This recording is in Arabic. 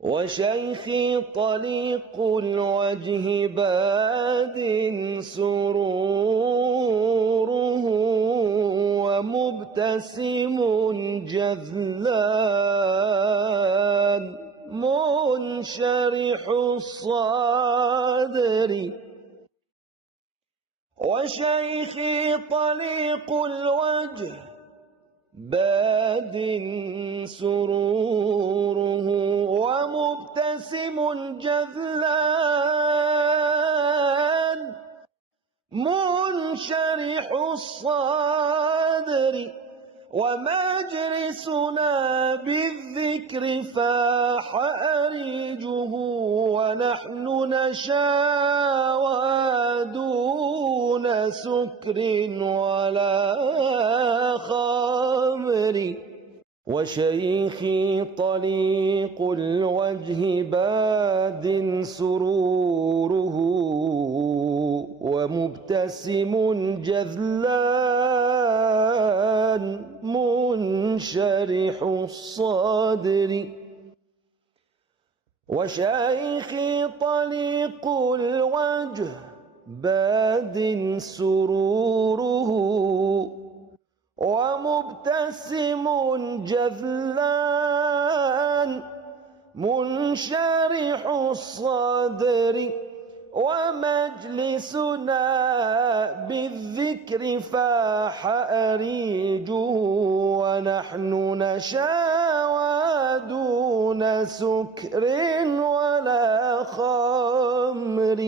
وشيخي طليق الوجه باد سروره ومبتسم جذلان منشرح الصدر. وشيخي طليق الوجه باد سروره ومبتسم جذلان منشرح الصدر. ومجلسنا بالذكر فاح أريجه ونحن نشاوى دون سكر ولا خمر. وشيخي طليق الوجه باد سروره ومبتسم جذلان منشرح الصدر. وشيخي طليق الوجه باد سروره ومبتسم جذلان منشرح الصدر. ومجلسنا بالذكر فاح أريجه ونحن نشاوى دون سكر ولا خمر.